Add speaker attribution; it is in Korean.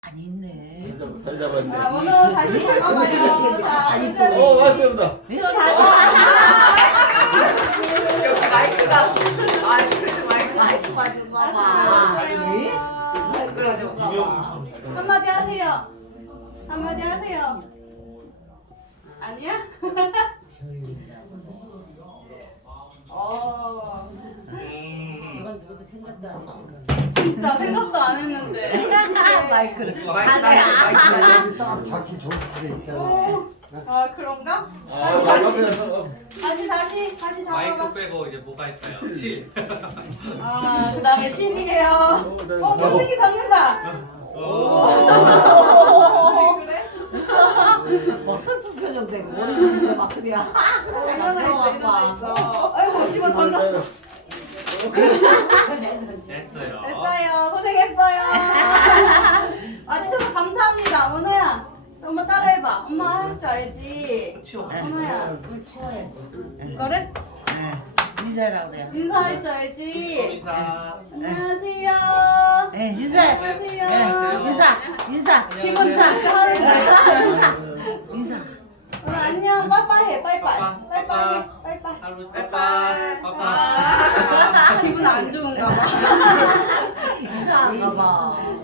Speaker 1: 많이 있네.
Speaker 2: 잘 잡았네.
Speaker 3: 자, 오늘 다시 잡아봐요. 자, 이제
Speaker 2: 맞습니다.
Speaker 3: 이거 다시.
Speaker 4: 여기 마이크가 그래도 마이크
Speaker 1: 가지고
Speaker 3: 다시
Speaker 1: 와봐.
Speaker 3: 잡았어요.
Speaker 4: 그러죠.
Speaker 3: 한마디 하세요. 한마디 하세요. 아니야?
Speaker 1: 이건 누구도 생각도 안 했어.
Speaker 3: 진짜 생각도 안 했는데.
Speaker 1: 마이크를
Speaker 4: 마이크.
Speaker 5: 자기 좋은 데 있잖아.
Speaker 3: 아, 그런가? 다시 잡아봐.
Speaker 6: 마이크 빼고 이제 뭐가 있어요? 실.
Speaker 3: 아, 그 다음에 신이에요. 선생님 잡는다. 그래?
Speaker 1: 뭐 슬픈 표정 되고 머리 이제 막 그래야.
Speaker 3: 일어나 있어. 아이고, 집어 던졌어.
Speaker 6: 됐어요.
Speaker 3: 됐어요. 고생했어요. 와주셔서 감사합니다. 원호야, 엄마 따라해봐. 엄마 할 줄 알지?
Speaker 6: 치워.
Speaker 3: 원호야, 그래?
Speaker 1: 인사라고 그래요.
Speaker 3: 인사할 줄 알지?
Speaker 6: 인사.
Speaker 3: 안녕하세요.
Speaker 1: 네, 인사해.
Speaker 3: 안녕하세요.
Speaker 1: 인사.
Speaker 3: 기분 좋게 하는 거야.
Speaker 1: 인사.
Speaker 3: 원호 안녕. 빠빠해. 빠이빠이.
Speaker 6: 빠빠.
Speaker 3: 빠이빠이. 빠이빠이.
Speaker 6: 하루 빠빠. 빠빠.
Speaker 3: 기분 안 좋은가 봐.
Speaker 1: 인사한가 봐.